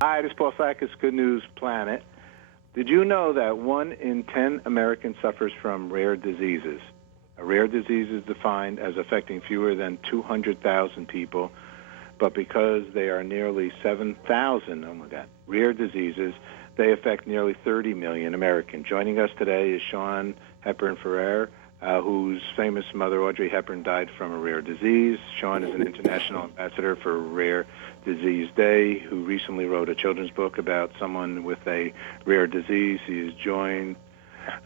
Hi, this is Paul Sackis, Good News Planet. Did you know that 1 in 10 Americans suffers from rare diseases? A rare disease is defined as affecting fewer than 200,000 people, but because they are nearly 7,000, oh my God, rare diseases, they affect nearly 30 million Americans. Joining us today is Sean Hepburn Ferrer, whose famous mother, Audrey Hepburn, died from a rare disease. Sean is an international ambassador for Rare Disease Day, who recently wrote a children's book about someone with a rare disease. He is joined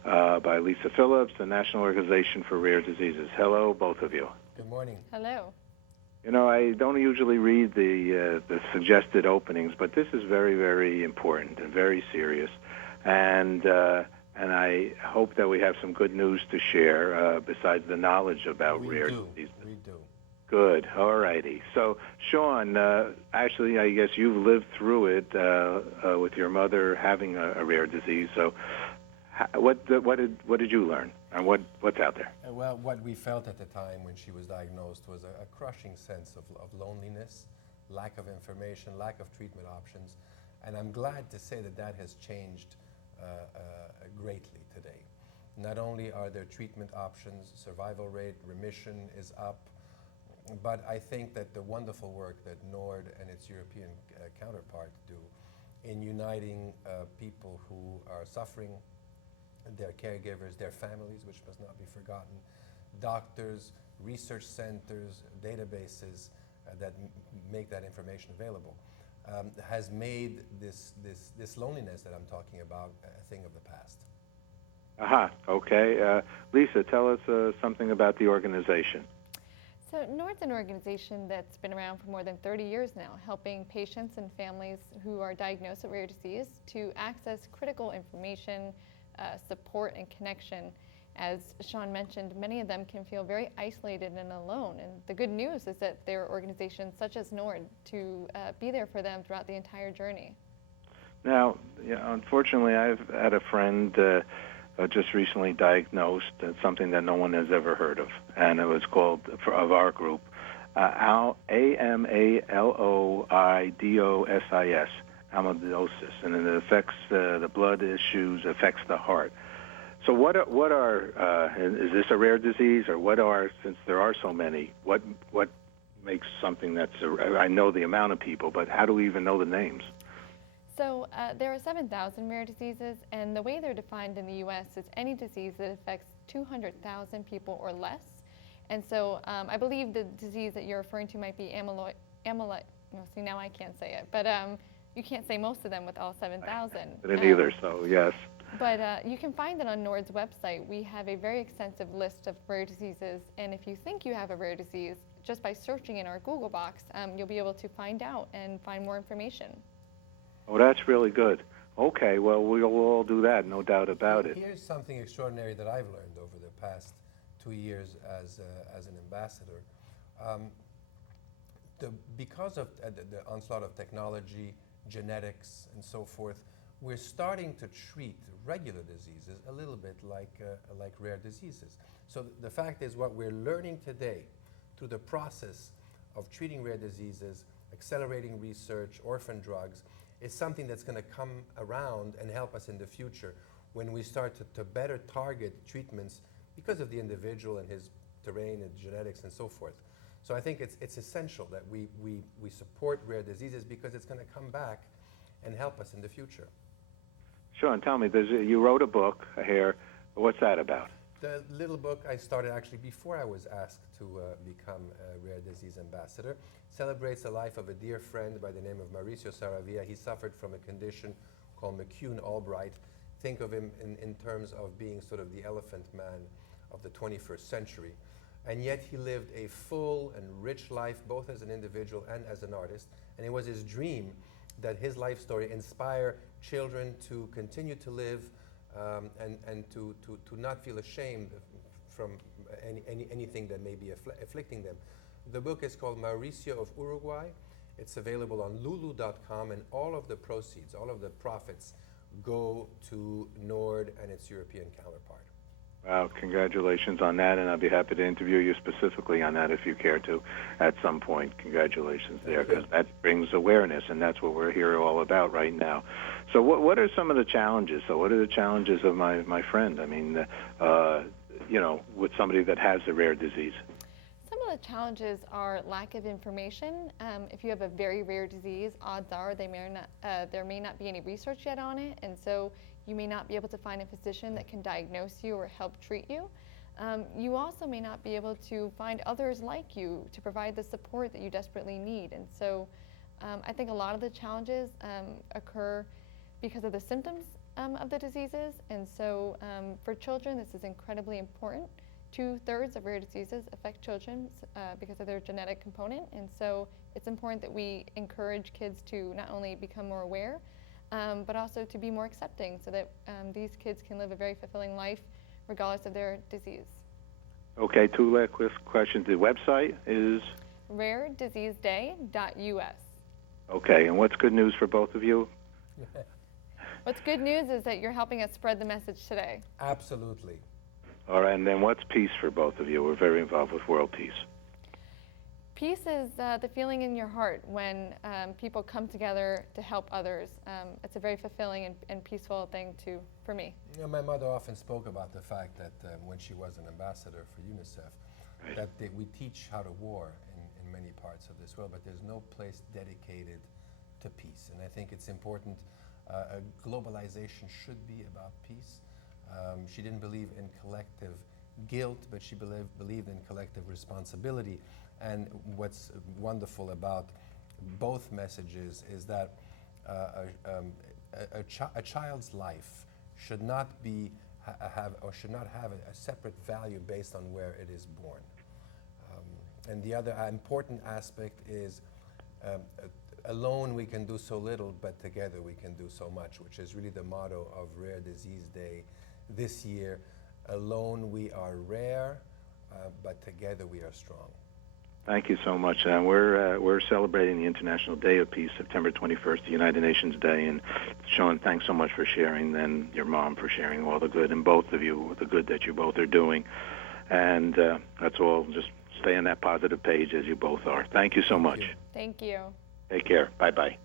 by Lisa Phillips, the National Organization for Rare Diseases. Hello, both of you. Good morning. Hello. You know, I don't usually read the suggested openings, but this is very, very important and very serious. And I hope that we have some good news to share besides the knowledge about rare diseases. We do. Good. All righty. So, Sean, actually, I guess you've lived through it with your mother having a rare disease. So, what did you learn, and what's out there? Well, what we felt at the time when she was diagnosed was a crushing sense of loneliness, lack of information, lack of treatment options, and I'm glad to say that has changed greatly today. Not only are there treatment options, survival rate, remission is up, but I think that the wonderful work that NORD and its European counterpart do in uniting people who are suffering, their caregivers, their families, which must not be forgotten, doctors, research centers, databases that make that information available, has made this loneliness that I'm talking about a thing of the past. Aha, okay. Lisa, tell us something about the organization. So NORD's an organization that's been around for more than 30 years now, helping patients and families who are diagnosed with rare disease to access critical information, support, and connection. As Sean mentioned, many of them can feel very isolated and alone. And the good news is that there are organizations such as NORD to be there for them throughout the entire journey. Now, unfortunately, I've had a friend just recently diagnosed something that no one has ever heard of, and it was called, of our group, amyloidosis, amyloidosis, and it affects the blood issues, affects the heart. So what are is this a rare disease, or what are, since there are so many, what makes something that's, I know the amount of people, but how do we even know the names? So there are 7,000 rare diseases, and the way they're defined in the U.S. is any disease that affects 200,000 people or less. And so I believe the disease that you're referring to might be amyloid, well, see, now I can't say it, but you can't say most of them with all 7,000. I didn't either, so yes. But you can find it on NORD's website. We have a very extensive list of rare diseases, and if you think you have a rare disease, just by searching in our Google box, you'll be able to find out and find more information. Oh, that's really good. Okay, well, we'll all do that, no doubt about it. Here's something extraordinary that I've learned over the past 2 years as an ambassador. Because of the onslaught of technology, genetics, and so forth, we're starting to treat regular diseases a little bit like rare diseases. So the fact is, what we're learning today through the process of treating rare diseases, accelerating research, orphan drugs, is something that's going to come around and help us in the future when we start to better target treatments because of the individual and his terrain and genetics and so forth. So I think it's essential that we support rare diseases because it's going to come back and help us in the future. Sean, tell me, you wrote a book here. What's that about? The little book I started actually before I was asked to become a rare disease ambassador celebrates the life of a dear friend by the name of Mauricio Saravia. He suffered from a condition called McCune-Albright. Think of him in terms of being sort of the elephant man of the 21st century. And yet he lived a full and rich life, both as an individual and as an artist. And it was his dream that his life story inspire children to continue to live and to not feel ashamed from anything that may be afflicting them. The book is called Mauricio of Uruguay. It's available on lulu.com, and all of the proceeds, all of the profits, go to NORD and its European counterpart. Wow, congratulations on that, and I'll be happy to interview you specifically on that if you care to at some point. Congratulations there, because that brings awareness, and that's what we're here all about right now. So what are some of the challenges? So what are the challenges of my friend? I mean, with somebody that has a rare disease? Some of the challenges are lack of information. If you have a very rare disease, odds are there may not be any research yet on it, and so you may not be able to find a physician that can diagnose you or help treat you. You also may not be able to find others like you to provide the support that you desperately need. And so I think a lot of the challenges occur because of the symptoms of the diseases. And so for children, this is incredibly important. 2/3 of rare diseases affect children because of their genetic component. And so it's important that we encourage kids to not only become more aware, but also to be more accepting so that these kids can live a very fulfilling life regardless of their disease. Okay, two last quick questions. The website is? RareDiseaseDay.us. Okay, and what's good news for both of you? What's good news is that you're helping us spread the message today. Absolutely. All right, and then what's peace for both of you? We're very involved with world peace. Peace is the feeling in your heart when people come together to help others. It's a very fulfilling and peaceful thing for me. My mother often spoke about the fact that when she was an ambassador for UNICEF, that we teach how to war in many parts of this world, but there's no place dedicated to peace. And I think it's important. Globalization should be about peace. She didn't believe in collective guilt, but she believed in collective responsibility. And what's wonderful about both messages is that a child's life should not have a separate value based on where it is born. And the other important aspect is alone we can do so little, but together we can do so much, which is really the motto of Rare Disease Day this year. Alone we are rare, but together we are strong. Thank you so much. We're celebrating the International Day of Peace, September 21st, the United Nations Day. And Sean, thanks so much for sharing, and your mom for sharing all the good, and both of you, the good that you both are doing. And that's all. Just stay on that positive page as you both are. Thank you so much. Thank you. Take care. Bye-bye.